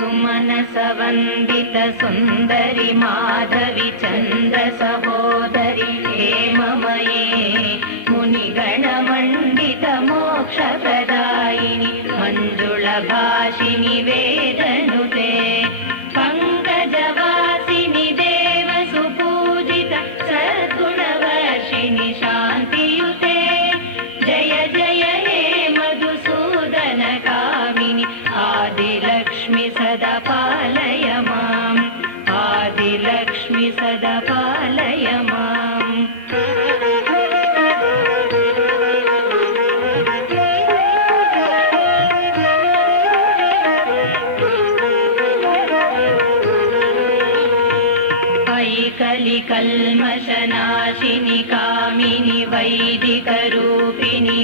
सुमनसवन्दित सुन्दरि माधवि चन्द्र सहोदरि हेममये मुनिगणमण्डित मोक्षप्रदायिनि मञ्जुळभाषिनि वेदनुते पङ्कजवासिनि देवसुपूजित सद्गुणवर्षिणि शान्तियुते जय जय हे मधुसूदन कामिनि आदिलक्ष्मि सदा पालय माम् आदिलक्ष्मि सदा पालय माम् कलिकल्मषनाशिनि कामिनि वैदिकरूपिणि